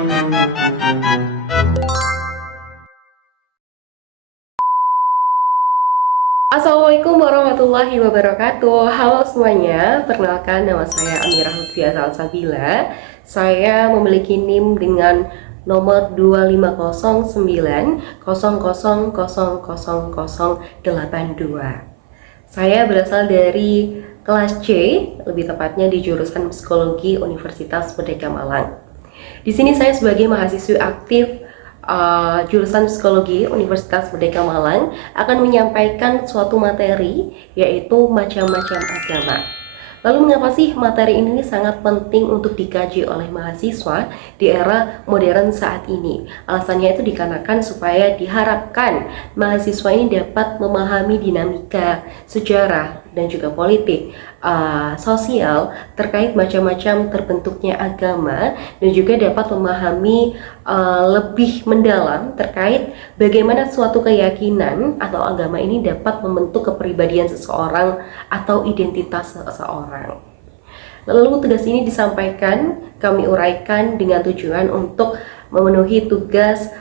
Assalamualaikum warahmatullahi wabarakatuh. Halo semuanya, perkenalkan nama saya Amirah Lutfiah Salsabila. Saya memiliki NIM dengan nomor 250900000082. Saya berasal dari kelas C, lebih tepatnya di jurusan Psikologi Universitas Merdeka Malang. Di sini saya sebagai mahasiswi aktif jurusan Psikologi Universitas Merdeka Malang akan menyampaikan suatu materi, yaitu macam-macam agama. Lalu mengapa sih materi ini sangat penting untuk dikaji oleh mahasiswa di era modern saat ini? Alasannya itu dikarenakan supaya diharapkan mahasiswa ini dapat memahami dinamika sejarah dan juga politik sosial terkait macam-macam terbentuknya agama, dan juga dapat memahami lebih mendalam terkait bagaimana suatu keyakinan atau agama ini dapat membentuk kepribadian seseorang atau identitas seseorang. Lalu tugas ini disampaikan, kami uraikan dengan tujuan untuk memenuhi tugas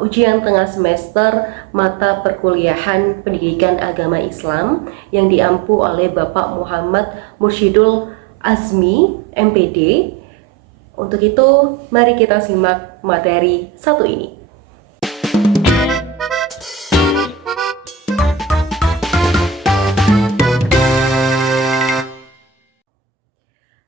ujian tengah semester mata perkuliahan pendidikan agama Islam yang diampu oleh Bapak Muhammad Mursyidul Azmi, MPD. Untuk itu, mari kita simak materi satu ini.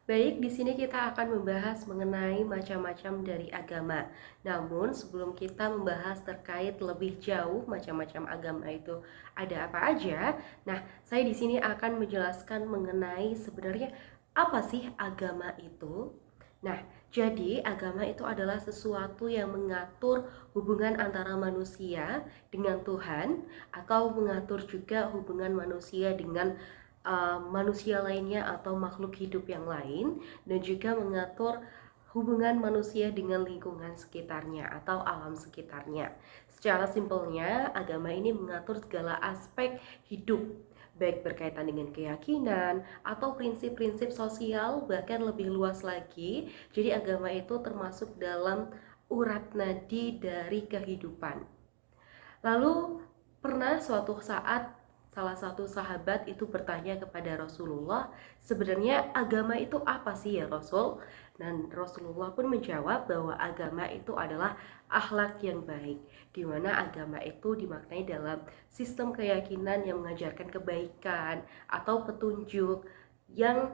Baik, di sini kita akan membahas mengenai macam-macam dari agama. Namun, sebelum kita membahas terkait lebih jauh macam-macam agama itu ada apa aja, nah, saya di sini akan menjelaskan mengenai sebenarnya apa sih agama itu. Nah, jadi agama itu adalah sesuatu yang mengatur hubungan antara manusia dengan Tuhan, atau mengatur juga hubungan manusia dengan manusia lainnya atau makhluk hidup yang lain, dan juga mengatur hubungan manusia dengan lingkungan sekitarnya atau alam sekitarnya. Secara simpelnya, agama ini mengatur segala aspek hidup, baik berkaitan dengan keyakinan atau prinsip-prinsip sosial, bahkan lebih luas lagi. Jadi agama itu termasuk dalam urat nadi dari kehidupan. Lalu pernah suatu saat salah satu sahabat itu bertanya kepada Rasulullah, sebenarnya agama itu apa sih ya Rasul? Dan Rasulullah pun menjawab bahwa agama itu adalah akhlak yang baik, di mana agama itu dimaknai dalam sistem keyakinan yang mengajarkan kebaikan atau petunjuk yang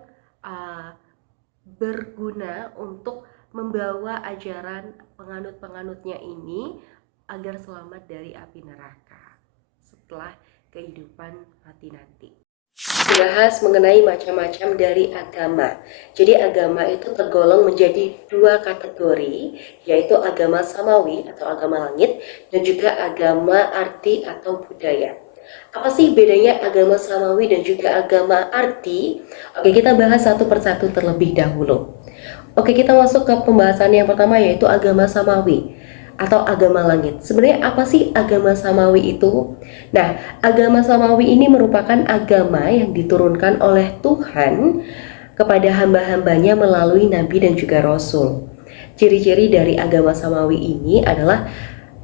berguna untuk membawa ajaran penganut-penganutnya ini agar selamat dari api neraka setelah kehidupan mati nanti. Dibahas mengenai macam-macam dari agama. Jadi agama itu tergolong menjadi dua kategori, yaitu agama samawi atau agama langit, dan juga agama arti atau budaya. Apa sih bedanya agama samawi dan juga agama arti? Oke, kita bahas satu persatu terlebih dahulu. Oke, kita masuk ke pembahasan yang pertama, yaitu agama samawi atau agama langit. Sebenarnya apa sih agama samawi itu? Nah, agama samawi ini merupakan agama yang diturunkan oleh Tuhan kepada hamba-hambanya melalui nabi dan juga rasul. Ciri-ciri dari agama samawi ini adalah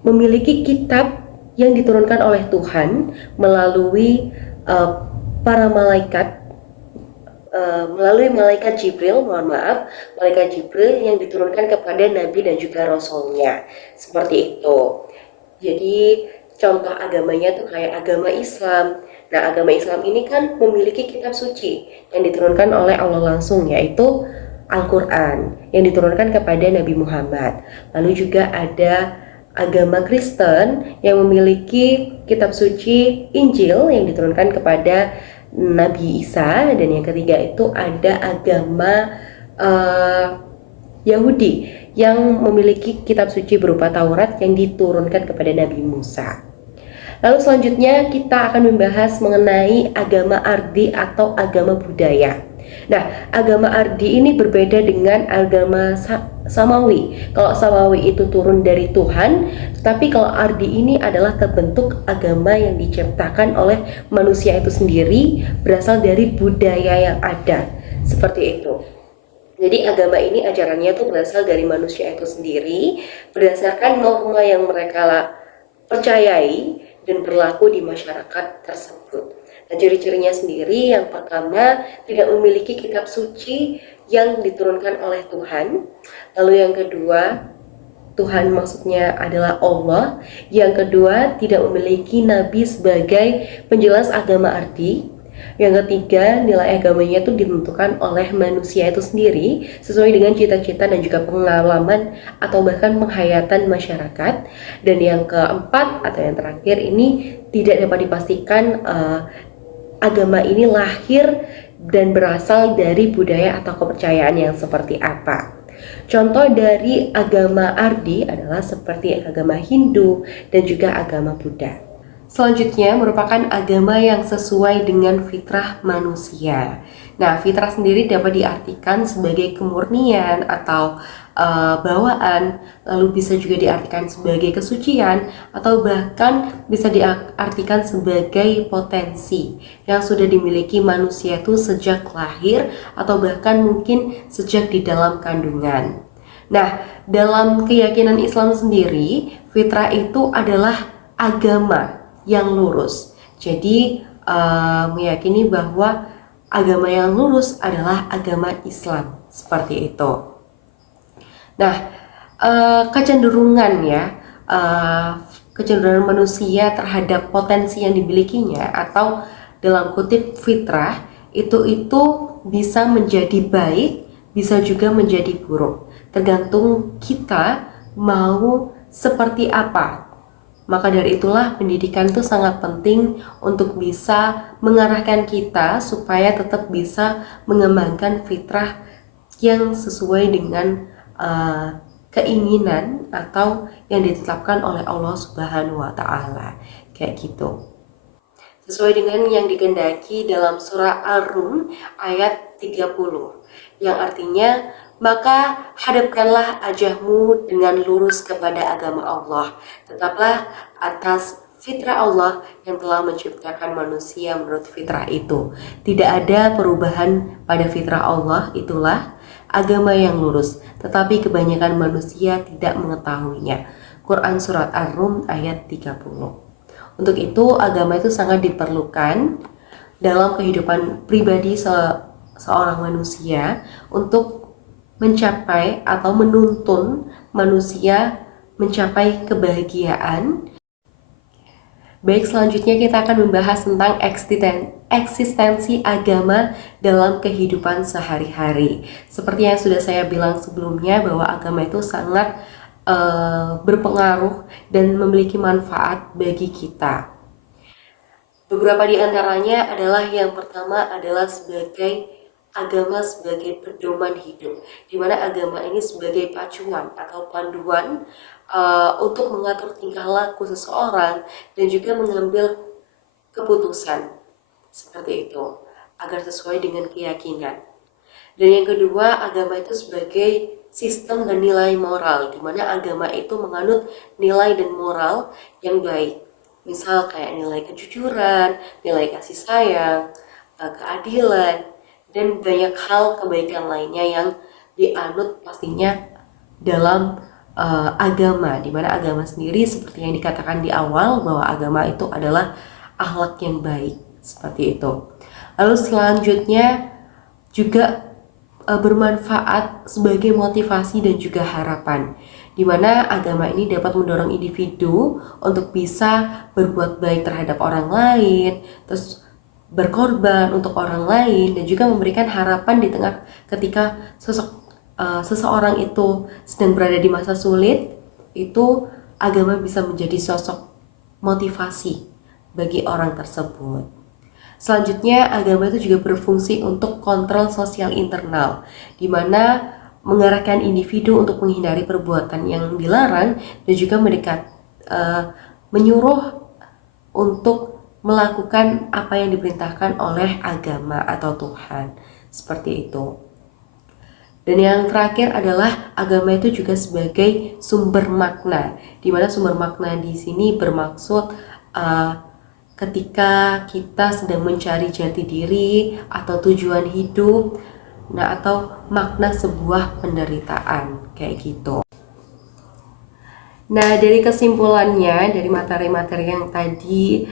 memiliki kitab yang diturunkan oleh Tuhan melalui para malaikat, melalui malaikat Jibril, malaikat Jibril yang diturunkan kepada nabi dan juga rasulnya, seperti itu. Jadi contoh agamanya tuh kayak agama Islam. Nah, agama Islam ini kan memiliki kitab suci yang diturunkan oleh Allah langsung, yaitu Al-Quran yang diturunkan kepada Nabi Muhammad. Lalu juga ada agama Kristen yang memiliki kitab suci Injil yang diturunkan kepada Nabi Isa. Dan yang ketiga itu ada agama Yahudi yang memiliki kitab suci berupa Taurat yang diturunkan kepada Nabi Musa. Lalu selanjutnya kita akan membahas mengenai agama ardi atau agama budaya. Nah, agama ardi ini berbeda dengan agama samawi. Kalau samawi itu turun dari Tuhan, tapi kalau ardi ini adalah terbentuk agama yang diciptakan oleh manusia itu sendiri, berasal dari budaya yang ada. Seperti itu. Jadi agama ini ajarannya tuh berasal dari manusia itu sendiri, berdasarkan norma yang mereka percayai dan berlaku di masyarakat tersebut. Nah, ciri-cirinya sendiri, yang pertama, tidak memiliki kitab suci yang diturunkan oleh Tuhan. Lalu yang kedua, Tuhan maksudnya adalah Allah. Yang kedua, tidak memiliki nabi sebagai penjelas agama arti. Yang ketiga, nilai agamanya itu ditentukan oleh manusia itu sendiri sesuai dengan cita-cita dan juga pengalaman atau bahkan penghayatan masyarakat. Dan yang keempat atau yang terakhir ini, tidak dapat dipastikan agama ini lahir dan berasal dari budaya atau kepercayaan yang seperti apa. Contoh dari agama Ardi adalah seperti agama Hindu dan juga agama Buddha. Selanjutnya merupakan agama yang sesuai dengan fitrah manusia. Nah, fitrah sendiri dapat diartikan sebagai kemurnian atau bawaan, lalu bisa juga diartikan sebagai kesucian, atau bahkan bisa diartikan sebagai potensi yang sudah dimiliki manusia itu sejak lahir atau bahkan mungkin sejak di dalam kandungan. Nah, dalam keyakinan Islam sendiri, fitrah itu adalah agama yang lurus. Jadi meyakini bahwa agama yang lurus adalah agama Islam, seperti itu. Nah, kecenderungan manusia terhadap potensi yang dimilikinya atau dalam kutip fitrah itu bisa menjadi baik, bisa juga menjadi buruk. Tergantung kita mau seperti apa. Maka dari itulah pendidikan itu sangat penting untuk bisa mengarahkan kita supaya tetap bisa mengembangkan fitrah yang sesuai dengan keinginan atau yang ditetapkan oleh Allah Subhanahu wa Ta'ala, kayak gitu. Sesuai dengan yang dikehendaki dalam surah Ar-Rum ayat 30, yang artinya, maka hadapkanlah wajahmu dengan lurus kepada agama Allah. Tetaplah atas fitrah Allah yang telah menciptakan manusia menurut fitrah itu. Tidak ada perubahan pada fitrah Allah, itulah agama yang lurus. Tetapi kebanyakan manusia tidak mengetahuinya. Quran Surat Ar-Rum ayat 30. Untuk itu agama itu sangat diperlukan dalam kehidupan pribadi seorang manusia untuk mencapai atau menuntun manusia mencapai kebahagiaan. Baik, selanjutnya kita akan membahas tentang eksistensi agama dalam kehidupan sehari-hari. Seperti yang sudah saya bilang sebelumnya, bahwa agama itu sangat berpengaruh dan memiliki manfaat bagi kita. Beberapa di antaranya adalah, yang pertama adalah agama sebagai pedoman hidup, di mana agama ini sebagai pacuan atau panduan untuk mengatur tingkah laku seseorang dan juga mengambil keputusan seperti itu agar sesuai dengan keyakinan. Dan yang kedua, agama itu sebagai sistem dan nilai moral, di mana agama itu menganut nilai dan moral yang baik. Misal kayak nilai kejujuran, nilai kasih sayang, keadilan, dan banyak hal kebaikan lainnya yang dianut pastinya dalam agama, di mana agama sendiri seperti yang dikatakan di awal bahwa agama itu adalah akhlak yang baik, seperti itu. Lalu selanjutnya juga bermanfaat sebagai motivasi dan juga harapan, di mana agama ini dapat mendorong individu untuk bisa berbuat baik terhadap orang lain, terus berkorban untuk orang lain, dan juga memberikan harapan di tengah ketika seseorang itu sedang berada di masa sulit. Itu agama bisa menjadi sosok motivasi bagi orang tersebut. Selanjutnya, agama itu juga berfungsi untuk kontrol sosial internal, di mana mengarahkan individu untuk menghindari perbuatan yang dilarang dan juga menyuruh untuk melakukan apa yang diperintahkan oleh agama atau Tuhan, seperti itu. Dan yang terakhir adalah agama itu juga sebagai sumber makna, di mana sumber makna di sini bermaksud ketika kita sedang mencari jati diri atau tujuan hidup, Nah, atau makna sebuah penderitaan kayak gitu. Nah, dari kesimpulannya, dari materi-materi yang tadi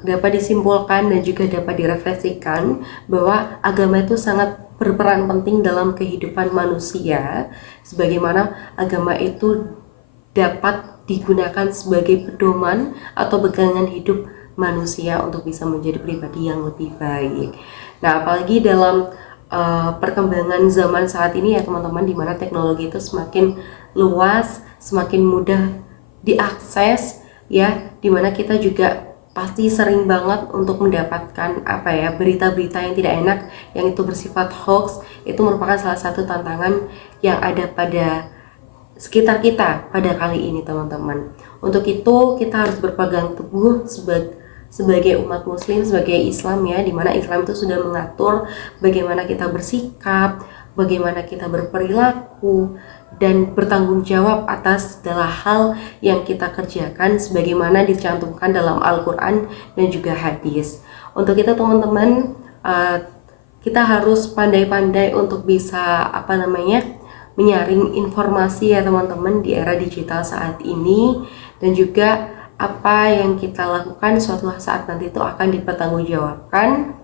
dapat disimpulkan dan juga dapat direfleksikan bahwa agama itu sangat berperan penting dalam kehidupan manusia, sebagaimana agama itu dapat digunakan sebagai pedoman atau pegangan hidup manusia untuk bisa menjadi pribadi yang lebih baik. Nah, apalagi dalam perkembangan zaman saat ini ya teman-teman, dimana teknologi itu semakin luas, semakin mudah diakses ya, dimana kita juga pasti sering banget untuk mendapatkan berita-berita yang tidak enak yang itu bersifat hoax. Itu merupakan salah satu tantangan yang ada pada sekitar kita pada kali ini teman-teman. Untuk itu kita harus berpegang teguh sebagai umat muslim, sebagai Islam ya, dimana Islam itu sudah mengatur bagaimana kita bersikap, bagaimana kita berperilaku, dan bertanggung jawab atas segala hal yang kita kerjakan sebagaimana dicantumkan dalam Al-Quran dan juga hadis. Untuk itu teman-teman, kita harus pandai-pandai untuk bisa menyaring informasi ya teman-teman di era digital saat ini, dan juga apa yang kita lakukan suatu saat nanti itu akan dipertanggungjawabkan,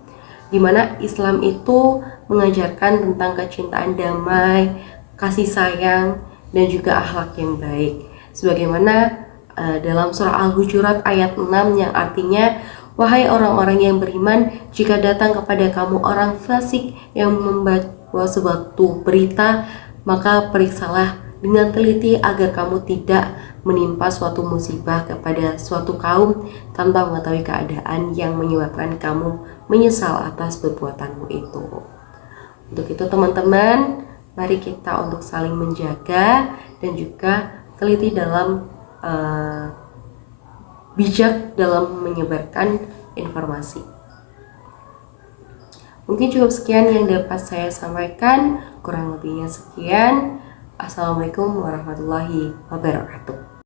dimana Islam itu mengajarkan tentang kecintaan damai, kasih sayang, dan juga akhlak yang baik, sebagaimana dalam surah Al-Hujurat ayat 6 yang artinya, wahai orang-orang yang beriman, jika datang kepada kamu orang fasik yang membawa suatu berita, maka periksalah dengan teliti agar kamu tidak menimpa suatu musibah kepada suatu kaum tanpa mengetahui keadaan yang menyebabkan kamu menyesal atas perbuatanmu itu. Untuk itu teman-teman, mari kita untuk saling menjaga dan juga teliti dalam bijak dalam menyebarkan informasi. Mungkin cukup sekian yang dapat saya sampaikan, kurang lebihnya sekian. Assalamualaikum warahmatullahi wabarakatuh.